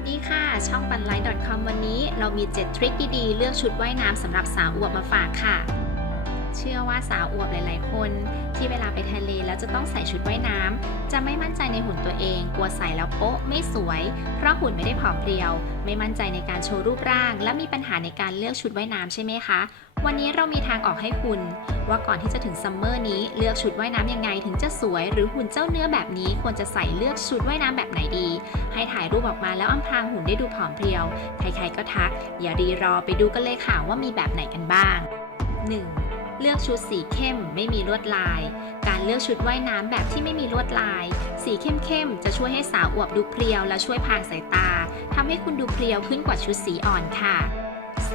สดีค่ะ ช่องปันไลท์ .com วันนี้ เรามี 7 ทริคดีๆ เลือกชุดว่ายน้ำสำหรับสาวอวบมาฝากค่ะ เชื่อว่าสาวอวบหลาย ๆ คน ที่เวลาไปทะเลแล้วจะต้องใส่ชุดว่ายน้ำจะไม่มั่นใจในหุ่นตัวเอง กลัวใส่แล้วโป๊ะไม่สวย เพราะหุ่นไม่ได้ผอมเพรียว ไม่มั่นใจในการโชว์รูปร่าง และมีปัญหาในการเลือกชุดว่ายน้ำใช่ไหมคะ วันนี้เรามีทางออกให้คุณ ว่าก่อนที่จะถึงซัมเมอร์นี้เลือกชุดว่ายน้ำยังไงถึงจะสวย หรือหุ่นเจ้าเนื้อแบบนี้ควรจะใส่เลือกชุดว่ายน้ำแบบไหนดี ให้ถ่ายรูปออกมาแล้วอำพรางหุ่นได้ดูผอมเพรียว ใครๆก็ทัก อย่ารีรอไปดูกันเลยค่ะว่ามีแบบไหนกันบ้าง 1. เลือกชุดสีเข้มไม่มีลวดลาย การเลือกชุดว่ายน้ำแบบที่ไม่มีลวดลาย สีเข้มๆจะช่วยให้สาวอวบดูเพรียวและช่วยพรางสายตาทำให้คุณดูเพรียวขึ้นกว่าชุดสีอ่อนค่ะ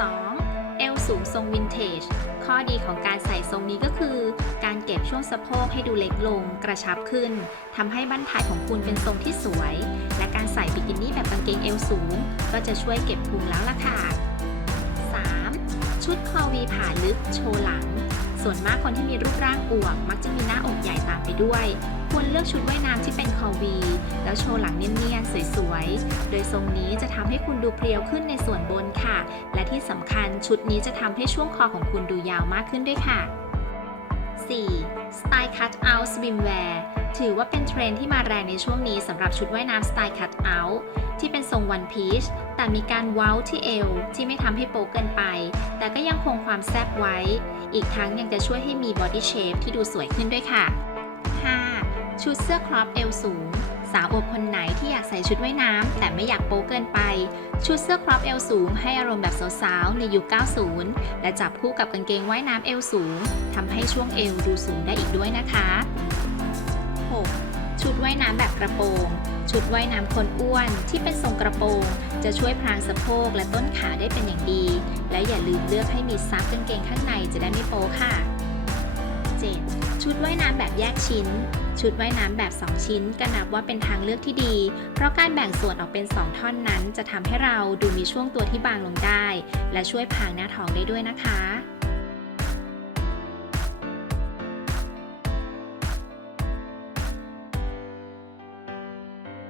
2. เอวสูงทรงวินเทจ ข้อดีของการใส่ทรงนี้ก็คือ การเก็บช่วงสะโพกให้ดูเล็กลง กระชับขึ้นทำให้บั้นท้ายของคุณเป็นทรงที่สวย และการใส่บิกินี่แบบกางเกงเอวสูง ก็จะช่วยเก็บพุงแล้วล่ะค่ะ 3. ชุดคอวีผ่าลึกโชว์หลัง ส่วนมากคนที่มีรูปร่างอวบมักจะมีหน้าอกใหญ่ตามไปด้วย ควรเลือกชุดว่ายน้ำที่เป็นคอวี แล้วโชว์หลังเนียนๆสวยๆ โดยทรงนี้จะทำให้คุณดูเพรียวขึ้นในส่วนบนค่ะ และที่สำคัญชุดนี้จะทำให้ช่วงคอของคุณดูยาวมากขึ้นด้วยค่ะ 4. Style Cut Out Swimwear ถือว่าเป็นเทรนที่มาแรงในช่วงนี้สำหรับชุดว่ายน้ำ Style Cut Out ที่เป็นทรง One Piece แต่มีการเว้าที่เอวที่ไม่ทำให้โป๊เกินไป แต่ก็ยังคงความแซ่บไว้ อีกทั้งยังจะช่วยให้มี Body Shape ที่ดูสวยขึ้นด้วยค่ะ 5. ชุดเสื้อครอปเอวสูง สาวอวบคนไหนที่อยากใส่ชุดว่ายน้ำแต่ไม่อยากโป๊เกินไป ชุดเสื้อครอปเอวสูงให้อารมณ์แบบสาวๆในยุค 90 และจับคู่กับกางเกงว่ายน้ำเอวสูงทำให้ช่วงเอวดูสูงได้อีกด้วยนะคะ 6. ชุดว่ายน้ำแบบกระโปรง ชุดว่ายน้ำคนอ้วนที่เป็นทรงกระโปรง จะช่วยพรางสะโพกและต้นขาได้เป็นอย่างดี และอย่าลืมเลือกให้มีซับกางเกงข้างในจะได้ไม่โป๊ค่ะ 7. ชุดว่ายน้ำแบบแยกชิ้น ชุดว่ายน้ำแบบ 2 ชิ้นก็นับว่าเป็นทางเลือกที่ดี เพราะการแบ่งส่วนออกเป็น 2 ท่อนนั้น จะทำให้เราดูมีช่วงตัวที่บางลงได้ และช่วยพรางหน้าท้องได้ด้วยนะคะ